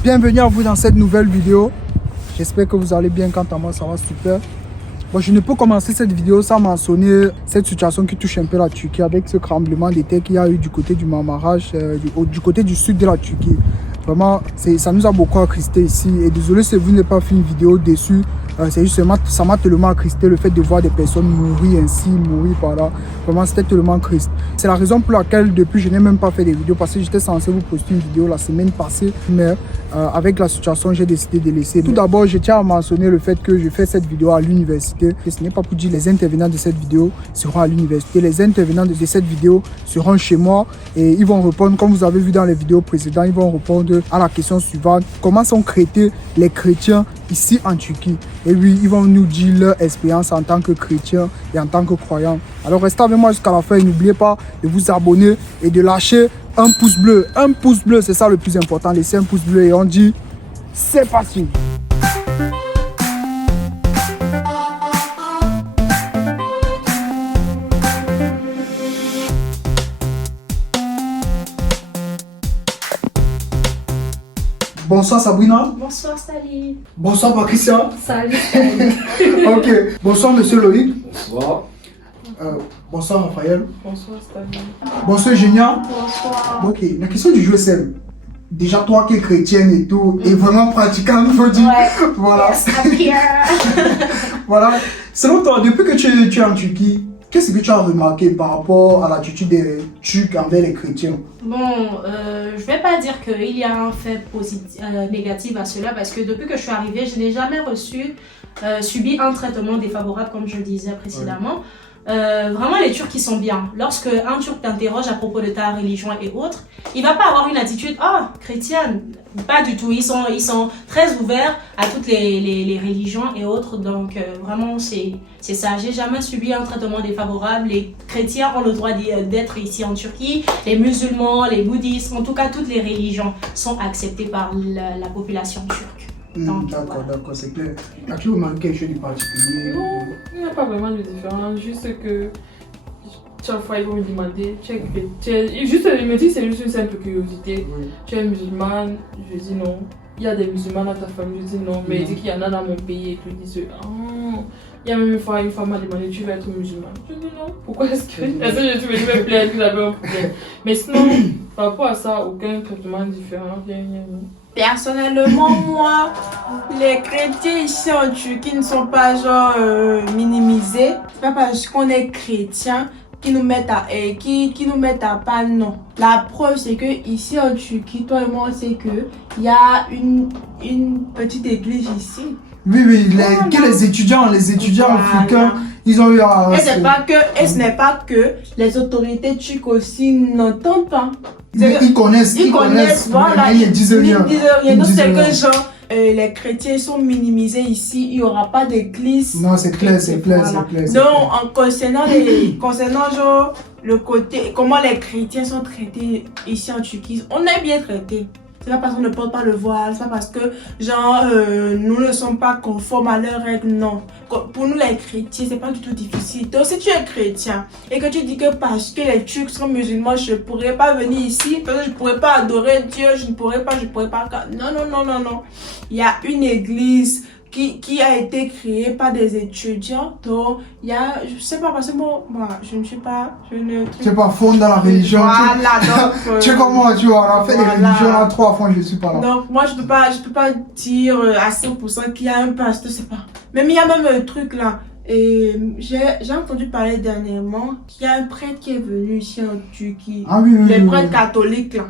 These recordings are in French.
Bienvenue à vous dans cette nouvelle vidéo. J'espère que vous allez bien. Quant à moi, ça va super. Bon, je ne peux commencer cette vidéo sans mentionner cette situation qui touche un peu la Turquie avec ce tremblement de terre qu'il y a eu du côté du Marmaraş, du côté du sud de la Turquie. Vraiment, ça nous a beaucoup attristé ici. Et désolé si vous n'avez pas fait une vidéo dessus. C'est justement, ça m'a tellement attristé le fait de voir des personnes mourir ainsi, mourir par là. Vraiment, c'était tellement triste. C'est la raison pour laquelle, depuis, je n'ai même pas fait des vidéos parce que j'étais censé vous poster une vidéo la semaine passée. Mais avec la situation, j'ai décidé de laisser. Tout d'abord, je tiens à mentionner le fait que je fais cette vidéo à l'université. Ce n'est pas pour dire les intervenants de cette vidéo seront à l'université. Les intervenants de cette vidéo seront chez moi et ils vont répondre, comme vous avez vu dans les vidéos précédentes, ils vont répondre à la question suivante. Comment sont traités les chrétiens ici en Turquie? Et oui, ils vont nous dire leur expérience en tant que chrétiens et en tant que croyants. Alors restez avec moi jusqu'à la fin et n'oubliez pas de vous abonner et de lâcher un pouce bleu. Un pouce bleu, c'est ça le plus important. Laissez un pouce bleu et on dit c'est parti. Bonsoir Sabrina. Bonsoir Salim. Bonsoir Patricia. Salut Salim. Ok. Bonsoir Monsieur Loïc. Bonsoir. Bonsoir Raphaël. Bonsoir Salim. Bonsoir Génia. Bonsoir. Ok. La question du jeu c'est déjà toi qui es chrétienne et tout et vraiment pratiquant, il faut dire. Ouais. Voilà. Yes, I'm here. Voilà. Selon toi, depuis que tu es en Turquie, qu'est-ce que tu as remarqué par rapport à l'attitude des Turcs envers les chrétiens? Bon, je vais pas dire qu'il y a un fait positif, négatif à cela parce que depuis que je suis arrivée, je n'ai jamais subi un traitement défavorable comme je le disais précédemment. Vraiment les Turcs qui sont bien. Lorsque un Turc t'interroge à propos de ta religion et autres, il va pas avoir une attitude chrétienne, pas du tout. Ils sont très ouverts à toutes les religions et autres. Donc vraiment c'est ça. J'ai jamais subi un traitement défavorable. Les chrétiens ont le droit d'être ici en Turquie. Les musulmans, les bouddhistes, en tout cas toutes les religions sont acceptées par la population turque. D'accord, c'est clair. As-tu remarqué quelque chose de particulier? Non, il n'y a pas vraiment de différence, juste que chaque fois ils vont me demander, juste il me dit c'est juste une simple curiosité. Oui. Tu es musulmane? Je dis non. Il y a des musulmans dans ta famille? Je dis non. Mais il dit qu'il y en a dans mon pays et que je dis il y a même une fois, une femme m'a demandé tu veux être musulmane? Je dis non. Pourquoi est-ce que je vais plaire que j'avais un problème? Mais sinon, par rapport à ça, aucun traitement différent, rien. Personnellement, moi, les chrétiens ici en Turquie ne sont pas genre minimisés. C'est pas parce qu'on est chrétien qui nous mettent à part, non. La preuve, c'est que ici en Turquie, toi et moi, on sait que il y a une petite église ici. Oui, les étudiants africains, ils ont eu à... Et ce n'est pas que les autorités turques aussi n'entendent pas. Ils connaissent, voilà. Mais ils disent rien. Donc c'est que genre, les chrétiens sont minimisés ici, il n'y aura pas d'église. Non, c'est clair. Donc, concernant genre, le côté, comment les chrétiens sont traités ici en Turquie, on est bien traités. C'est pas parce qu'on ne porte pas le voile, c'est pas parce que genre nous ne sommes pas conformes à leurs règles, non. Pour nous les chrétiens, c'est pas du tout difficile. Donc si tu es chrétien et que tu dis que parce que les Turcs sont musulmans, je ne pourrais pas venir ici, parce que je ne pourrais pas adorer Dieu, je ne pourrais pas. Non. Il y a une église qui a été créée par des étudiants. Donc, il y a, je sais pas, parce que moi, je ne tu n'es pas fond dans la religion. Voilà, donc. Tu sais comment, tu vois, on a fait des religions là, 3 fois, je ne suis pas là. Donc, moi, je peux pas dire à 100% qu'il y a un pasteur, c'est pas. Même il y a même un truc là. Et j'ai entendu parler dernièrement qu'il y a un prêtre qui est venu ici en Turquie. Ah oui. Les prêtres catholiques là.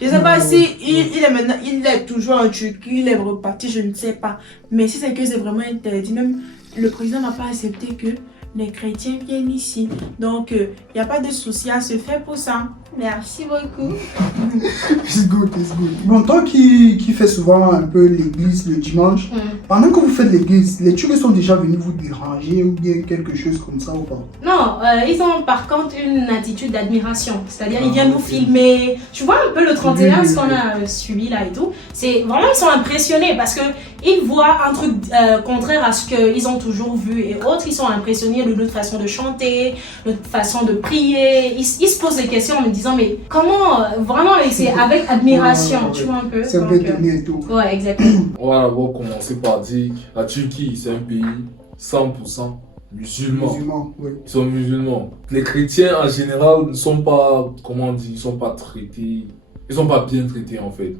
Je ne sais pas si il est toujours en Turquie, il est reparti, je ne sais pas. Mais si c'est que c'est vraiment interdit, même le président n'a pas accepté que les chrétiens viennent ici. Donc, il n'y a pas de souci à se faire pour ça. Merci beaucoup. It's good. Bon, toi qui fais souvent un peu l'église le dimanche, pendant que vous faites l'église, les Turcs sont déjà venus vous déranger ou bien quelque chose comme ça ou pas? Non, ils ont par contre une attitude d'admiration. C'est-à-dire, ils viennent vous filmer. Tu vois un peu le 31, ce qu'on a suivi là et tout. C'est vraiment, ils sont impressionnés parce qu'ils voient un truc contraire à ce qu'ils ont toujours vu et autres. Ils sont impressionnés de notre façon de chanter, notre façon de prier. Ils se posent des questions en me disant disant mais comment vraiment, et c'est avec admiration, Ouais, ouais, tu vois un peu. C'est un peu donné et tout. Ouais, exactement. On va d'abord commencer par dire la Turquie, c'est un pays 100% musulman. Musulman, oui. Ils sont musulmans. Les chrétiens en général ne sont pas, comment on dit, ils sont pas traités, ils sont pas bien traités en fait.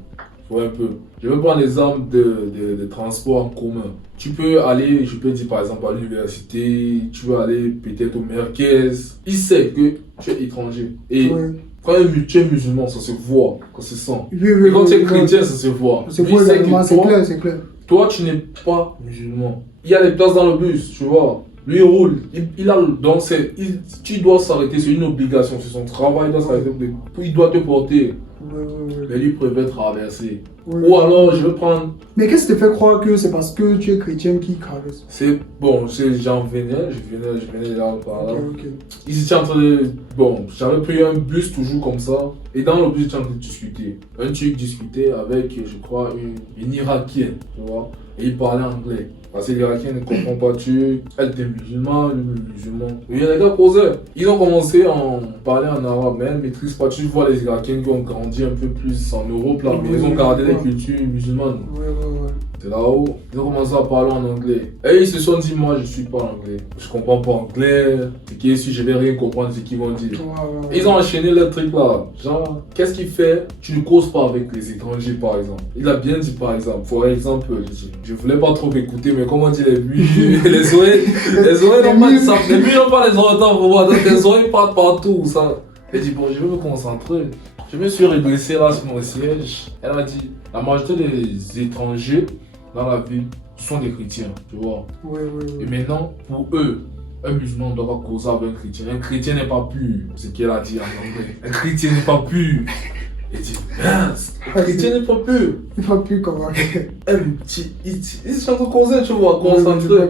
Tu vois un peu. Je vais prendre l'exemple de transport en commun. Tu peux aller, je peux dire par exemple à l'université, tu veux aller peut-être au Merkez. Il sait que tu es étranger. Et Ouais. quand tu es musulman, ça se voit, ça se sent. Oui, oui, Et quand oui, tu es oui, chrétien, oui. ça se voit. C'est Lui, quoi il sait également, que c'est toi, clair, c'est clair. toi, tu n'es pas musulman. Il y a des places dans le bus, tu vois. Lui, il roule. Il a donc tu dois s'arrêter, c'est une obligation, c'est son travail, il doit s'arrêter. Il doit te porter. Oui, oui, oui. Mais lui, il préfère traverser. Oui. Ou alors, je vais prendre. Mais qu'est-ce qui te fait croire que c'est parce que tu es chrétien qui traverse? C'est bon, j'en venais, je venais là par là. Ok, ok. Ils étaient en train de. Bon, j'avais pris un bus toujours comme ça. Et dans le bus, j'étais en train de discuter. Un truc discutait avec, je crois, une Irakienne, tu vois. Et il parlait anglais. Parce que l'Irakienne ne comprend pas turc. Elle était musulmane, lui musulman. Et les gars causaient. Ils ont commencé à parler en arabe, mais elle ne maîtrise pas. Tu vois les Irakiennes qui ont grandi un peu plus en Europe là, mais ils ont gardé les cultures musulmanes. Ouais, ouais, ouais. C'est là-haut, ils ont commencé à parler en anglais. Et ils se sont dit, moi je suis pas anglais. Je comprends pas anglais. Ce qui est sûr, je vais rien comprendre ce qu'ils vont dire. Ouais, ouais, ouais. Et ils ont enchaîné le truc là. Genre, qu'est-ce qu'il fait? Tu ne causes pas avec les étrangers par exemple. Il a bien dit par exemple. Par exemple, je voulais pas trop écouter, mais comment dire les buts, les oreilles n'ont pas de ça. Les buts n'ont pas les oreilles pour moi. Donc les oreilles partent partout. Ça. Elle dit, bon, je vais me concentrer. Je me suis redressé là sur mon siège. Elle m'a dit, la majorité des étrangers dans la ville sont des chrétiens, tu vois. Ouais, ouais, Et ouais. maintenant, pour eux, un musulman ne doit pas causer avec un chrétien. Un chrétien n'est pas pur, ce qu'elle a dit en anglais. Un chrétien n'est pas pur. Elle dit, mince, un chrétien n'est pas pur. Il faut plus comment. Ils sont en train de causer, tu vois, concentrés.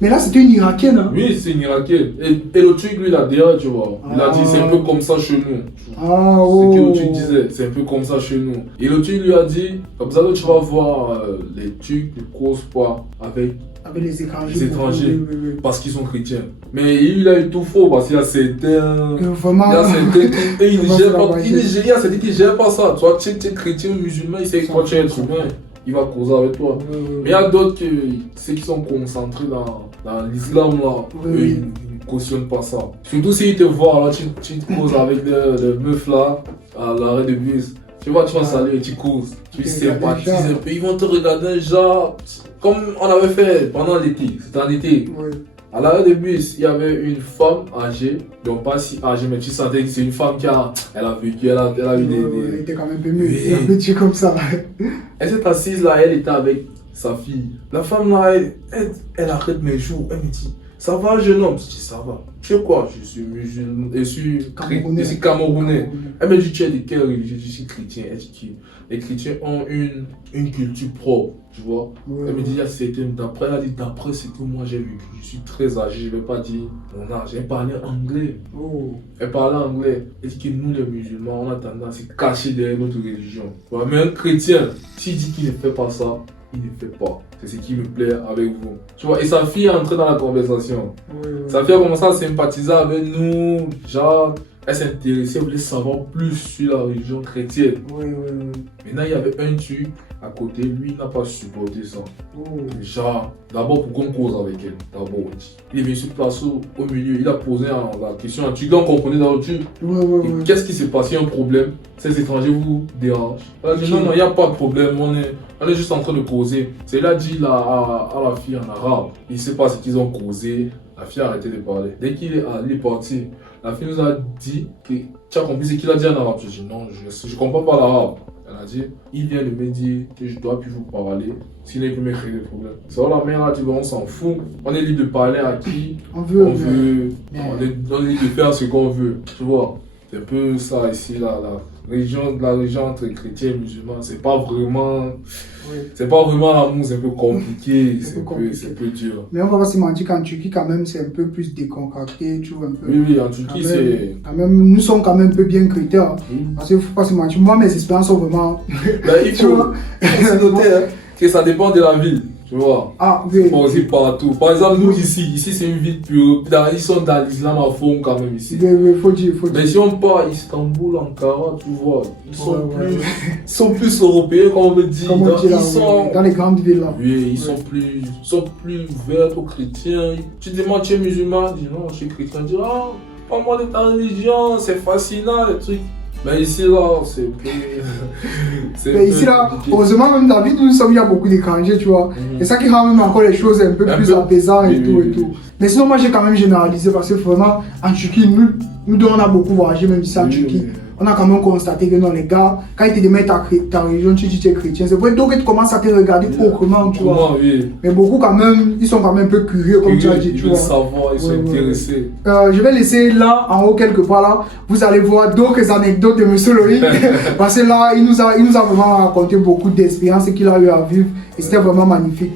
Mais là, c'était une Irakienne, hein. Oui, c'est une Irakienne. Et le truc, lui, il a derrière, tu vois. Il a dit, c'est un peu comme ça chez nous. Ah, C'est oh. ce que le Turc disait, c'est un peu comme ça chez nous. Et le Turc lui a dit, comme ça tu vas voir, les Turcs ne causent pas avec Avec les étrangers. les étrangers Oui, oui, oui. parce qu'ils sont chrétiens. Mais il a eu tout faux parce qu'il y a certains. Vraiment. Il y a certains qui ils ne Vraiment, gèrent c'est la pas. magie. Il y a certains qui ne gèrent pas ça. Toi, tu es chrétien ou musulman, il sait que toi tu es être humain. Il va causer avec toi. Oui, oui, Mais il y a d'autres ceux qui sont concentrés dans l'islam là. Oui, Eux, oui. ils ne cautionnent pas ça. Surtout s'ils te voient, là, tu te causes avec le meuf là, à l'arrêt de bus. Tu vois, tu vas saluer et tu causes. Tu Ok, sympathises déjà. un peu. Ils vont te regarder genre. Comme on avait fait pendant l'été. C'était en été. Oui. À l'arrêt de bus, il y avait une femme âgée. Donc pas si âgée, mais tu sentais que c'est une femme elle a vécu, elle a eu Oui, oui, il des. était quand même un peu mieux. Oui. Il est un peu tué comme ça. Elle s'est assise là, elle était avec sa fille. La femme là, elle arrête mes jours. Elle me dit, ça va jeune homme? Je dis, ça va. Tu sais quoi? Je suis musulman, je suis camerounais. Elle me dit, tu es de quelle religion? Je suis chrétien. Elle dit que les chrétiens ont une culture propre, tu vois. Oui, Elle me oui. dit, il y a certains, d'après ce que moi j'ai vécu, je suis très âgé, je ne vais pas dire mon âge. Elle parlait anglais. Oh. Elle parlait anglais. Elle dit que nous les musulmans, on a tendance à se cacher derrière notre religion. Tu vois, mais un chrétien, s'il dit qu'il ne fait pas ça, il ne fait pas. C'est ce qui me plaît avec vous. Tu vois, et sa fille est entrée dans la conversation. Oui, oui. Sa fille a commencé à sympathiser avec nous. Genre, elle s'intéressait, elle voulait savoir plus sur la religion chrétienne. Oui, oui, oui. Maintenant, il y avait un truc à côté, lui, il n'a pas supporté ça. Oh. Genre, d'abord, pour qu'on cause avec elle. D'abord, il est venu se placer au milieu, il a posé la question en turc. Donc, on comprenait dans le turc. Oui, oui, Et oui. qu'est-ce qui s'est passé? Un problème? Ces étrangers vous dérangent? Elle a dit, Ok. non, non, il n'y a pas de problème, on est juste en train de causer. C'est là dit là, à la fille en arabe. Il ne sait pas ce qu'ils ont causé. La fille a arrêté de parler. Dès qu'il est parti, la fille nous a dit que tu as compris ce qu'il a dit en arabe. Je dis non, je ne comprends pas l'arabe. Elle a dit, il vient de me dire que je dois plus vous parler, sinon il peut me créer des problèmes. C'est la mère là, tu vois, on s'en fout. On est libre de parler à qui On veut. on veut. bien. On est libre de faire ce qu'on veut. Tu vois, c'est un peu ça ici, la religion entre chrétiens et musulmans. C'est pas vraiment l'amour, c'est un peu compliqué. C'est un C'est peu un compliqué. c'est un peu dur. Mais on va pas se mentir qu'en Turquie, quand même, c'est un peu plus décontracté, tu vois, un peu. Oui, en Quand Turquie, même, c'est. quand même, nous sommes quand même un peu bien chrétiens. Parce qu'il faut pas se mentir. Moi, mes expériences sont vraiment. Ben, il Tu faut vois. se noter, hein. que ça dépend de la ville, tu vois. Ah, oui. Bon, aussi partout. Par exemple, nous ici c'est une ville pure. Ils sont dans l'islam à fond quand même ici. Oui, faut dire. Mais si on part à Istanbul, Ankara, tu vois, ils sont Ouais. plus européens, comme on me dit. Comme on dit là, Ils sont... dans les grandes villes là. Oui, ils sont plus ouverts aux chrétiens. Tu demandes, tu es musulman, dis non, je suis chrétien. Dis, ah, parle-moi de ta religion, c'est fascinant, les trucs. Mais ici, là, c'est plus. Mais ici là, heureusement même David, nous sommes, il y a beaucoup d'étrangers, tu vois. Et ça qui rend même encore les choses un peu plus apaisantes et tout et tout. Mais sinon, moi j'ai quand même généralisé parce que vraiment, en Turquie, nous deux on a beaucoup voyagé, même ici en Turquie. On a quand même constaté que non, les gars, quand ils te demandent ta religion, tu dis que tu es chrétien. C'est vrai, donc ils commencent à te regarder autrement, tu vois. Mais beaucoup quand même, ils sont quand même un peu curieux, comme tu as dit, tu vois. Ils veulent savoir, ils sont intéressés. Je vais laisser là, en haut, quelque part là, vous allez voir d'autres anecdotes de M. Loïc. Parce que là, il nous a vraiment raconté beaucoup d'expériences qu'il a eu à vivre. Et c'était vraiment magnifique.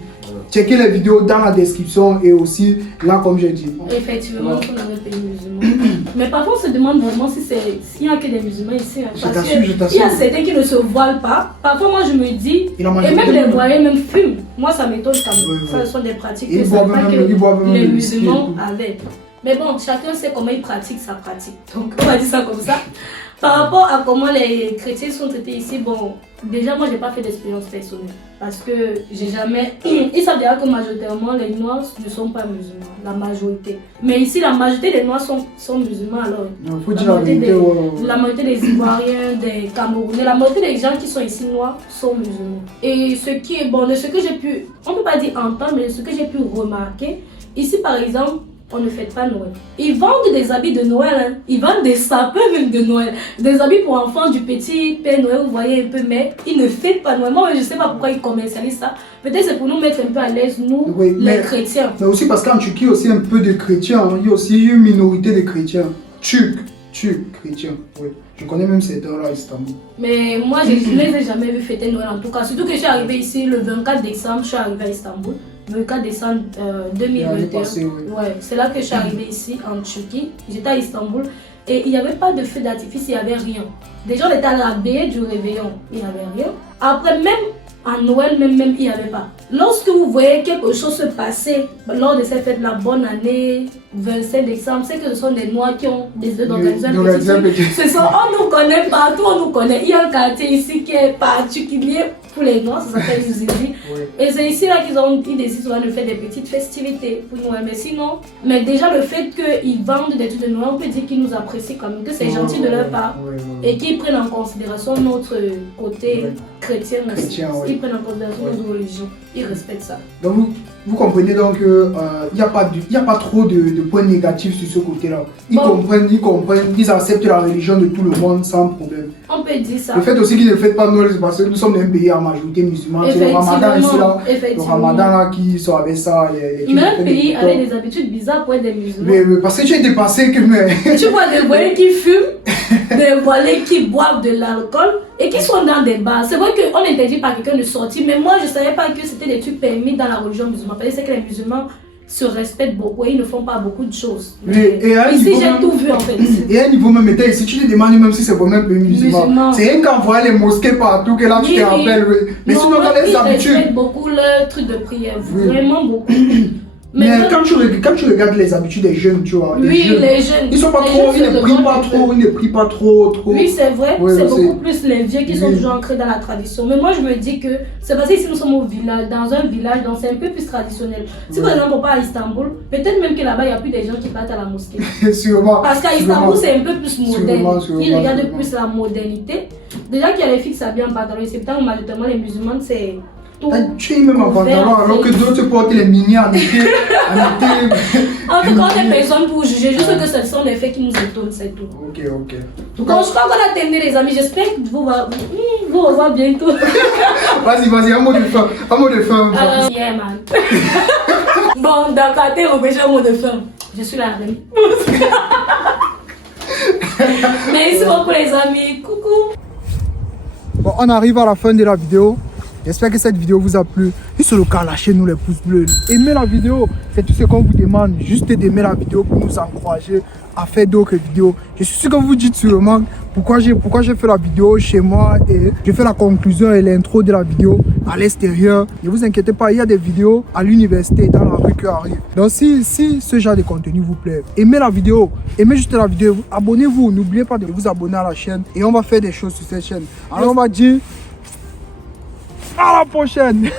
Checkez les vidéos dans la description et aussi là, comme j'ai dit. Effectivement, on a un pays musulman. Mais parfois, on se demande vraiment s'il n'y a que des musulmans ici. Hein, parce qu'il y a certains qui ne se voilent pas. Parfois, moi, je me dis, et même les voyants même fument. Moi, ça m'étonne quand même. Oui. Ça, ce sont des pratiques Ils que boivent pas même, que les musulmans whisky. avaient. Mais bon, chacun sait comment il pratique sa pratique. Donc, on va dire ça comme ça. Par rapport à comment les chrétiens sont traités ici, bon, déjà moi j'ai pas fait d'expérience personnelle parce que j'ai jamais. Ils savent déjà que majoritairement les Noirs ne sont pas musulmans, la majorité. Mais ici la majorité des Noirs sont musulmans alors. Non, faut dire la vérité, la majorité des Ivoiriens, des Camerounais, la majorité des gens qui sont ici noirs sont musulmans. Et ce qui est bon, de ce que j'ai pu, on peut pas dire entendre, mais de ce que j'ai pu remarquer, ici par exemple, on ne fête pas Noël. Ils vendent des habits de Noël, hein. Ils vendent des sapins même de Noël. Des habits pour enfants du petit Père Noël, vous voyez un peu, mais ils ne fêtent pas Noël. Moi, je ne sais pas pourquoi ils commercialisent ça. Peut-être c'est pour nous mettre un peu à l'aise, nous, les chrétiens. Mais aussi parce qu'en Turquie, il y a aussi un peu de chrétiens. Hein. Il y a aussi une minorité de chrétiens. Turcs, chrétiens. Oui. Je connais même ces deux-là à Istanbul. Mais moi, je ne les ai jamais vus fêter Noël en tout cas. Surtout que je suis arrivée ici le 24 décembre, je suis arrivée à Istanbul. Le 4 décembre 2021. Ouais, c'est là que je suis arrivée ici en Turquie. J'étais à Istanbul et il n'y avait pas de feu d'artifice, il n'y avait rien. Des gens étaient à la veille du réveillon, il n'y avait rien. Après, même à Noël, même il n'y avait pas. Lorsque vous voyez quelque chose se passer lors de cette fête, la bonne année, 25 décembre, c'est que ce sont des Noirs qui ont décidé d'organiser un petit truc. On nous connaît partout, on nous connaît. Il y a un quartier ici qui est particulier pour les Noirs, ça s'appelle Uzidi. Et c'est ici là qu'ils décident de faire des petites festivités pour Noël. Mais sinon, mais déjà le fait qu'ils vendent des trucs de Noël, on peut dire qu'ils nous apprécient quand même, que c'est gentil de leur part et qu'ils prennent en considération notre côté chrétien aussi. Ils prennent en considération notre religion, ils respectent ça. Donc vous comprenez donc qu'il n'y a pas trop de points négatifs sur ce côté-là. Ils comprennent, ils acceptent la religion de tout le monde sans problème. On peut dire ça. Le fait aussi qu'ils ne fêtent pas Noël, c'est parce que nous sommes un pays à majorité musulmane. C'est le Ramadan ici là. Le Ramadan là qui sont avec ça. Mais un pays avec des habitudes bizarres pour être des musulmans. Mais parce que tu es dépassé que. Tu vois des voyous qui fument, des voyous qui boivent de l'alcool et qui sont dans des bars. C'est vrai qu'on n'interdit pas quelqu'un de sortir, mais moi je ne savais pas que c'était des trucs permis dans la religion musulmane. C'est que les musulmans se respectent beaucoup et ils ne font pas beaucoup de choses. Ici j'ai tout vu en fait. Et à un niveau même, si tu te demandes même si c'est vraiment un pays musulman, c'est rien qu'en voyant les mosquées partout que là tu te rappelles. Mais sinon dans les habitudes. Ils respectent beaucoup le truc de prière, vraiment beaucoup. Mais quand tu regardes les habitudes des jeunes, tu vois. Les jeunes. Ils sont pas trop, ils ne prient pas trop. Oui, c'est vrai. C'est beaucoup plus les vieux qui sont toujours ancrés dans la tradition. Mais moi, je me dis que c'est parce que ici nous sommes au village, dans un village, donc c'est un peu plus traditionnel. Si par exemple on part à Istanbul, peut-être même que là-bas, il n'y a plus des gens qui partent à la mosquée. Sûrement. Parce qu'à Istanbul, c'est un peu plus moderne. Ils regardent plus la modernité. Déjà qu'il y a les filles qui s'habillent en pantalon, c'est peut-être majoritairement les musulmans, c'est. Tu es même en pantalon alors que d'autres portent les mini en été. En tout cas, on est personne pour juger, juste que ce sont les faits qui nous étonnent, c'est tout. Ok. Donc, je crois qu'on a terminé, les amis. J'espère que vous revoir bientôt. Vas-y, un mot de fin. Yeah, man. Bon, dans ta tête, on peut dire un mot de fin. Je suis la reine. Merci beaucoup, les amis. Coucou. Bon, on arrive à la fin de la vidéo. J'espère que cette vidéo vous a plu. Si c'est le cas, lâchez-nous les pouces bleus. Aimez la vidéo. C'est tout ce qu'on vous demande. Juste d'aimer la vidéo pour nous encourager à faire d'autres vidéos. Je suis sûr que vous vous dites sûrement pourquoi j'ai fait la vidéo chez moi et je fais la conclusion et l'intro de la vidéo à l'extérieur. Ne vous inquiétez pas, il y a des vidéos à l'université dans la rue qui arrivent. Donc si ce genre de contenu vous plaît, aimez la vidéo, aimez juste la vidéo, abonnez-vous, n'oubliez pas de vous abonner à la chaîne et on va faire des choses sur cette chaîne. Alors on va dire à la prochaine.